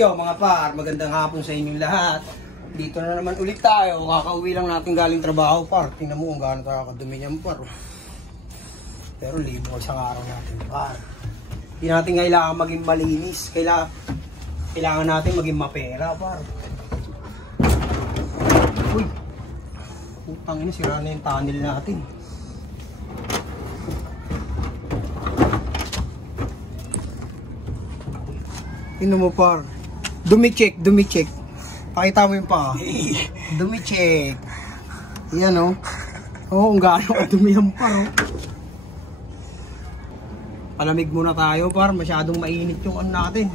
Yo mga par, magandang hapon sa inyong lahat. Dito na naman ulit tayo. Kakauwi lang natin galing trabaho par. Tingnan mo kung gaano tayo kadumi niyan par. Pero libo isang araw natin par. Hindi natin kailangan maging malinis. Kailangan natin maging mapera par. Uy! Putang ina, sira na yung tunnel natin. Tingnan mo par. Dumi-check. Pakita mo yung pa. Dumi-check. Yan o. Oo, kung gaano ka dumi yan par o. Palamig muna tayo par. Masyadong mainit yung ano natin.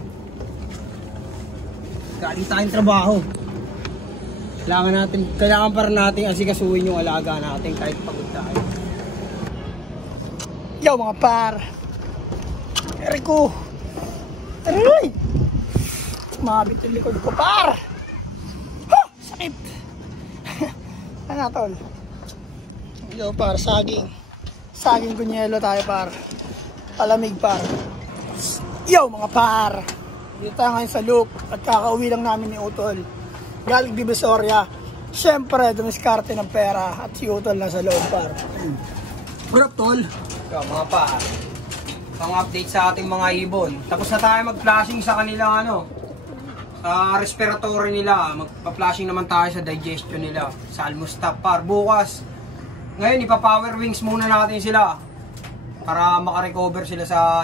Galing tayong trabaho. Kailangan para natin asikasuhin yung alaga natin kahit pagod tayo. Yo mga par. Eriko. Aray! Mabit yung likod ko, par! Huh! Sakit! Ano, tol? Hello, par. Saging. Saging kunyelo tayo, par. Palamig, par. Yo, mga par! Dito tayo ngayon sa loop at kakauwi lang namin ni Utol. Galing Divisoria. Siyempre, dumiskarte ng pera at si Utol nasa loob, par. Bro, tol! Yo, mga par. Pang-update sa ating mga ibon. Tapos na tayo mag-flashing sa kanilang sa respiratory nila. Magpa-flashing naman tayo sa digestion nila. Sa almostap par. Bukas. Ngayon ipa-power wings muna natin sila. Para makarecover sila sa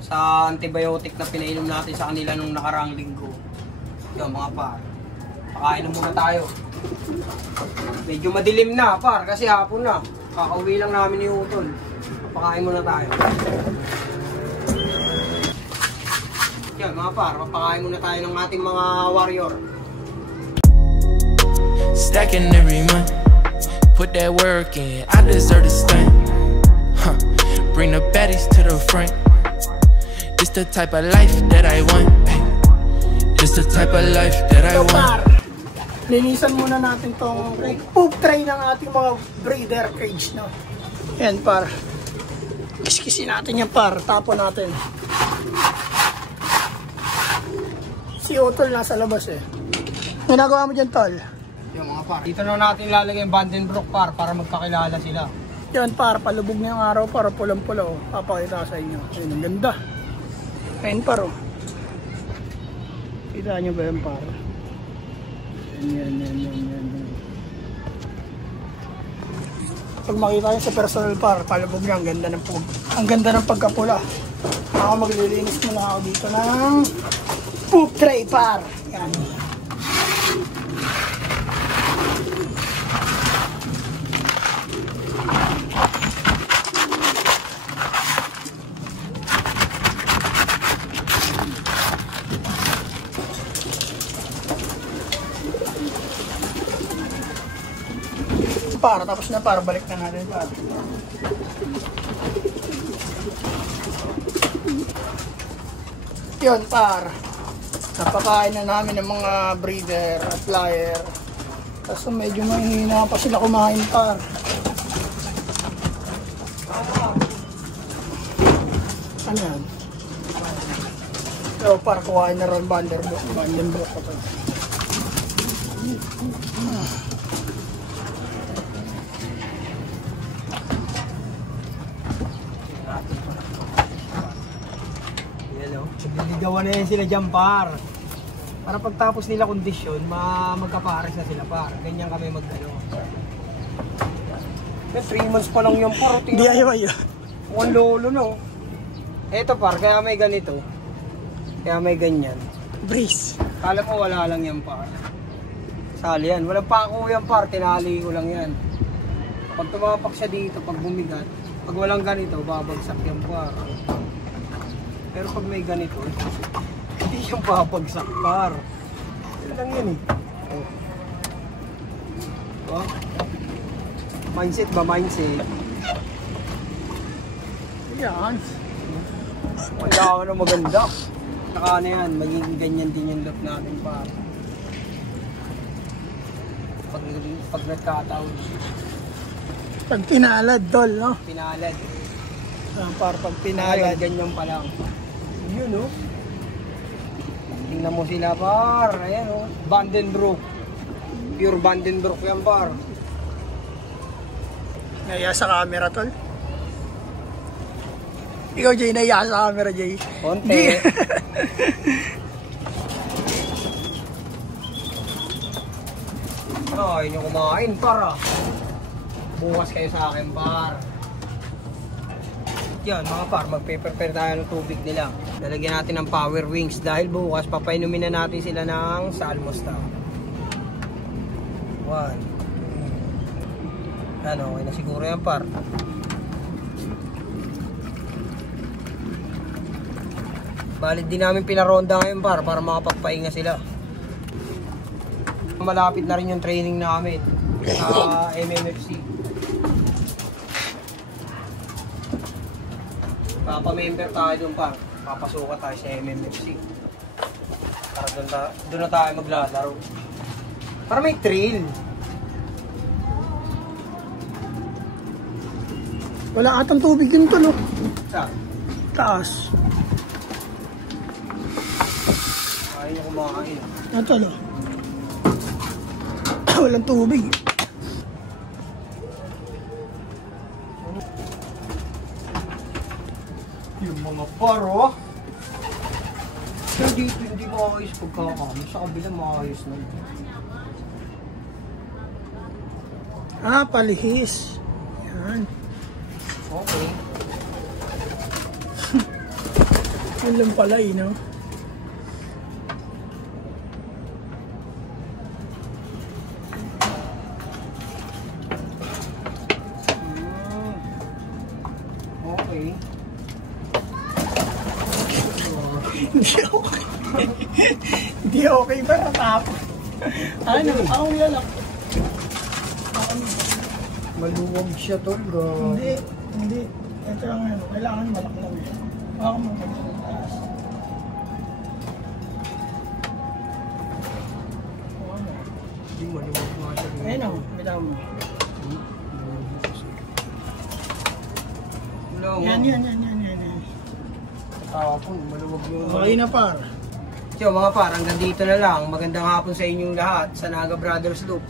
sa antibiotic na pinainom natin sa kanila nung nakaraang linggo. Yan mga par. Pakain muna tayo. Medyo madilim na par kasi hapon na. Kakauwi lang namin ni Utol. Pakain muna tayo. Yan mga par, papakain muna tayo ng ating mga warrior. Stacking every month, put that work in, I deserve to stand. Bring the baddies to the front. It's the type of life that I want. It's the type of life that I want. Linisan muna natin tong poop tray ng ating mga breeder cage, no? Yan par. Kiskisin natin yan par, tapon natin. Si Utol nasa labas eh. Ginagawa mo dyan, tol? Yung mga par. Dito na natin lalagay yung Vandenbroek par para magpakilala sila. Yan par, palubog na yung araw para pulang-pula oh. Papakita sa inyo. Ayun, ang ganda. Ayun par oh. Kita nyo ba yan par? Yan. Pag makita nyo sa personal par, palubog niya, ang ganda ng pagkapula. Ako maglilinis muna ako dito ng poop tray par. Yan. Para tapos na para balik na natin para. Yun par. Napakain na namin ng mga breeder at flyer. Kaso medyo mahihina pa sila kumain par. Ano yan? So par kuhain na ron Vandenbroek pa pa. Gawa na yan sila dyan par. Para pagtapos nila kondisyon, magkapares na sila par. Ganyan kami mag-ano. 3 months pa lang yung par. Hindi ayaw. One lolo no. Eto par, kaya may ganito. Kaya may ganyan. Breeze. Kala ko wala lang yan par. Sali yan. Walang pako yan par. Tinali ko lang yan. Pag tumapak siya dito, pag bumigat, pag walang ganito, babagsak yan par. Pero pag may ganito, hindi siyang papagsak par. Ito lang yan eh. Oh. Mindset ba? Mindset. Yan. Kailangan na maganda. Saka na yan, magiging ganyan din yung look natin par. Pag nagkataon. Pag pinalad, tol, no? Pinalad. Para pag pinalad. Ganyan pa lang. Yun, no? Tingnan mo sila par. Ayan o. Vandenbroek. Pure Vandenbroek yan par. Naiya sa camera, tol. Ikaw, Jay, naiya sa camera, Jay. Konti. Ay, nyo kumain par. Bukas kayo sa akin par. Yan mga par, magpe-prepare tayo ng tubig nila. Lalagyan natin ng power wings dahil bukas papainumin na natin sila ng salmosta. 1. Ano, okay na siguro yan par. Balit din namin pinaronda ngayon par para makapagpahinga sila. Malapit na rin yung training namin sa MMFC. Papa-member tayo dun par. Papasukan tayo sa MMFC. Para doon na tayo maglalaro. Para may thrill. Wala atang tubig yun, tol. Saan? Taas. Ayaw nyo kumakain. Tol. Walang tubig. Yung mga paro. Pero dito hindi maayos pagkakain. Sa kabila maayos na. Palihis. Yan. Okay. Yun lang pala, no? Okay. Hindi okay. Hindi okay ba natapos? Ano? Ako lalak. Maluwag siya tol. Hindi. Hindi. Ito lang ano. Kailangan malak lang yan. Ako mo taas. Hindi maluwag nga siya. Ayun o. Bilang mo. Yan. Tapon, maluwag yung... Okay na par. So mga par, hanggang dito na lang. Magandang hapon sa inyong lahat sa Naga Brothers Loop.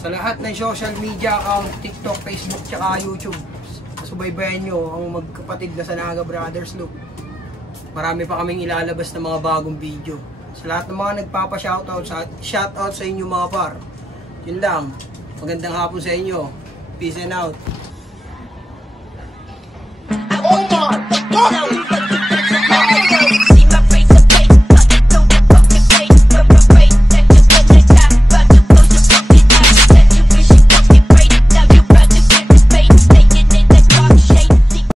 Sa lahat ng social media account, TikTok, Facebook, tsaka YouTube. Subaybayan nyo ang magkapatid na sa Naga Brothers Loop. Marami pa kaming ilalabas ng mga bagong video. Sa lahat ng mga nagpapa-shoutout, shoutout sa inyo mga par. Yun lang. Magandang hapon sa inyo. Peace and out. Oh my God!